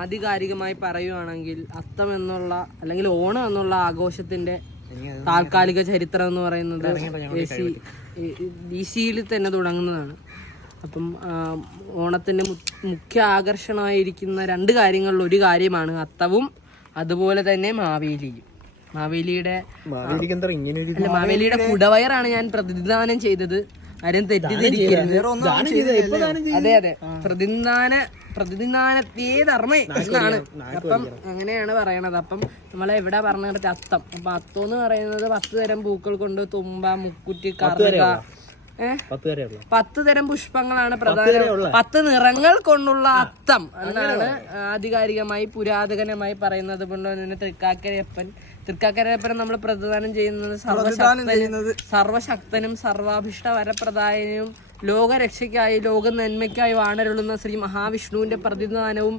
ആധികാരികമായി പറയുവാണെങ്കിൽ അത്തം എന്നുള്ള അല്ലെങ്കിൽ ഓണം എന്നുള്ള ആഘോഷത്തിന്റെ താൽക്കാലിക ചരിത്രം എന്ന് പറയുന്നത് BC-യിൽ തന്നെ തുടങ്ങുന്നതാണ്. അപ്പം ഓണത്തിന്റെ മുഖ്യ ആകർഷണമായിരിക്കുന്ന 2 കാര്യങ്ങളിൽ ഒരു കാര്യമാണ് അത്തവും അതുപോലെ തന്നെ മാവേലിയും. മാവേലിയുടെ കുടവയറാണ് ഞാൻ പ്രതിദാനം ചെയ്തത്. ആരും തെറ്റിദ്ധരിക്കരുത്. അതെ പ്രതിദാനത്തേ ധർമ്മ എന്നാണ്. അപ്പം അങ്ങനെയാണ് പറയണത്. അപ്പം നമ്മളെവിടെ പറഞ്ഞിട്ട് അത്തം. അപ്പൊ അത്തം എന്ന് പറയുന്നത് 10 തരം പൂക്കൾ കൊണ്ട് തുമ്പ, മുക്കുറ്റി, കറുക 10 തരം പുഷ്പങ്ങളാണ് പ്രധാന 10 നിറങ്ങൾ കൊണ്ടുള്ള അത്തം എന്നാണ് ആധികാരികമായി പുരാതനമായി പറയുന്നത്. കൊണ്ട് തന്നെ തൃക്കാക്കരയപ്പൻ നമ്മൾ പ്രതിദാനം ചെയ്യുന്നത് സർവശക്തനും സർവാഭിഷ്ട വരപ്രദായനും ലോകരക്ഷയ്ക്കായി ലോക നന്മയ്ക്കായി വാണരുളുന്ന ശ്രീ മഹാവിഷ്ണുവിന്റെ പ്രതിദാനവും